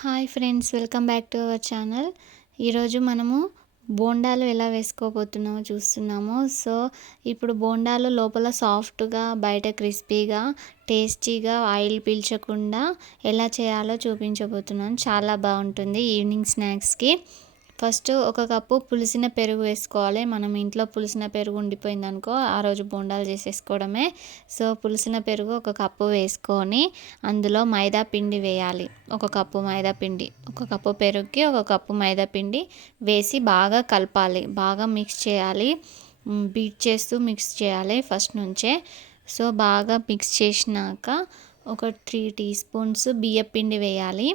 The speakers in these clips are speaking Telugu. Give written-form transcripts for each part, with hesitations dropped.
Hi friends, welcome back to our channel. ఈరోజు మనము బోండాలు ఎలా వేసుకోబోతున్నామో చూస్తున్నాము. సో ఇప్పుడు బోండాలు లోపల సాఫ్ట్గా, బయట క్రిస్పీగా, టేస్టీగా, ఆయిల్ పీల్చకుండా ఎలా చేయాలో చూపించబోతున్నాను. చాలా బాగుంటుంది ఈవినింగ్ స్నాక్స్కి. ఫస్ట్ ఒక కప్పు పులిసిన పెరుగు వేసుకోవాలి. మనం ఇంట్లో పులిసిన పెరుగు ఉండిపోయిందనుకో ఆ రోజు బోండాలు చేసేసుకోవడమే. సో పులిసిన పెరుగు ఒక కప్పు వేసుకొని అందులో మైదా పిండి వేయాలి. ఒక కప్పు మైదా పిండి, ఒక కప్పు పెరుగుకి ఒక కప్పు మైదా పిండి వేసి బాగా కలపాలి, బాగా మిక్స్ చేయాలి. బీట్ చేస్తూ మిక్స్ చేయాలి ఫస్ట్ నుంచే. సో బాగా మిక్స్ చేసినాక ఒక 3 టీ స్పూన్స్ బియ్యపిండి వేయాలి.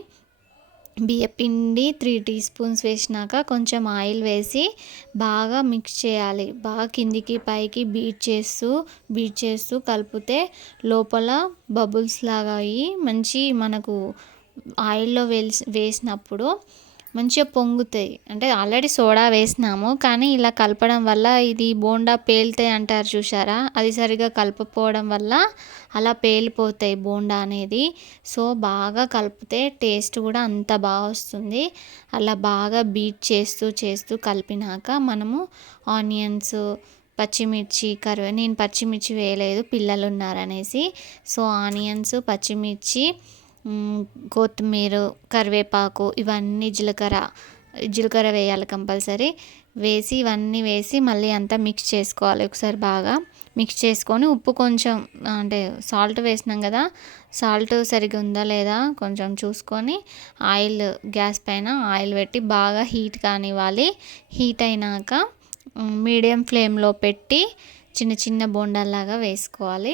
బియ్యపిండి 3 టీ స్పూన్స్ వేసినాక కొంచెం ఆయిల్ వేసి బాగా మిక్స్ చేయాలి. బాగా కిందికి పైకి బీట్ చేస్తూ కలిపితే లోపల బబుల్స్ లాగా అయ్యి మంచి మనకు ఆయిల్లో వేసినప్పుడు మంచిగా పొంగుతాయి. అంటే ఆల్రెడీ సోడా వేసినాము, కానీ ఇలా కలపడం వల్ల ఇది బోండా పేలుతాయి అంటారు చూసారా, అది సరిగా కలపకపోవడం వల్ల అలా పేలిపోతాయి బోండా అనేది. సో బాగా కలిపితే టేస్ట్ కూడా అంత బాగా వస్తుంది. అలా బాగా బీట్ చేస్తూ కలిపినాక మనము ఆనియన్స్, పచ్చిమిర్చి, నేను పచ్చిమిర్చి వేయలేదు పిల్లలు ఉన్నారనేసి. సో ఆనియన్స్, పచ్చిమిర్చి, కొత్తిమీర, కరివేపాకు, ఇవన్నీ జీలకర్ర వేయాలి కంపల్సరీ. ఇవన్నీ వేసి మళ్ళీ అంతా మిక్స్ చేసుకోవాలి. ఒకసారి బాగా మిక్స్ చేసుకొని ఉప్పు కొంచెం, అంటే సాల్ట్ వేసినాం కదా, సాల్ట్ సరిగ్గా ఉందా లేదా కొంచెం చూసుకొని గ్యాస్ పైన ఆయిల్ పెట్టి బాగా హీట్ కానివ్వాలి. హీట్ అయినాక మీడియం ఫ్లేమ్లో పెట్టి చిన్న చిన్న బోండాల్లాగా వేసుకోవాలి.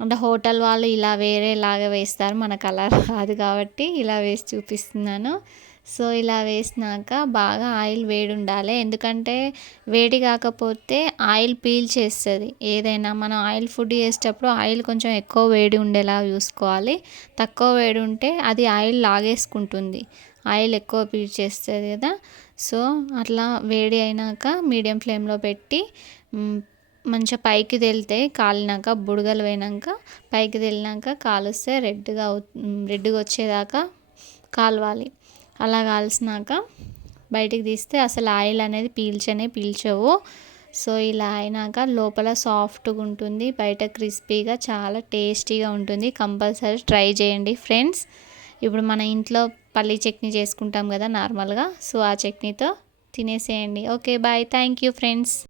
అంటే హోటల్ వాళ్ళు ఇలా వేరేలాగా వేస్తారు, మనకు అలా రాదు కాబట్టి ఇలా వేసి చూపిస్తున్నాను. సో ఇలా వేసినాక బాగా ఆయిల్ వేడి ఉండాలి, ఎందుకంటే వేడి కాకపోతే ఆయిల్ పీల్చేస్తుంది. ఏదైనా మనం ఆయిల్ ఫుడ్ చేసేటప్పుడు ఆయిల్ కొంచెం ఎక్కువ వేడి ఉండేలా చూసుకోవాలి. తక్కువ వేడి ఉంటే అది ఆయిల్ లాగేసుకుంటుంది, ఆయిల్ ఎక్కువ పీల్చేస్తుంది కదా. సో అట్లా వేడి అయినాక మీడియం ఫ్లేమ్లో పెట్టి మంచిగా పైకి కాలినాక బుడగలు పోయినాక పైకి తేలినాక కాలుస్తే రెడ్గా వచ్చేదాకా కాలవాలి. అలా కాల్చినాక బయటికి తీస్తే అసలు ఆయిల్ అనేది పీల్చవు. సో ఇలా అయినాక లోపల సాఫ్ట్గా ఉంటుంది, బయట క్రిస్పీగా, చాలా టేస్టీగా ఉంటుంది. కంపల్సరీ ట్రై చేయండి ఫ్రెండ్స్. ఇప్పుడు మన ఇంట్లో పల్లీ చట్నీ చేసుకుంటాం కదా నార్మల్గా, సో ఆ చట్నీతో తినేసేయండి. Okay bye, thank you friends.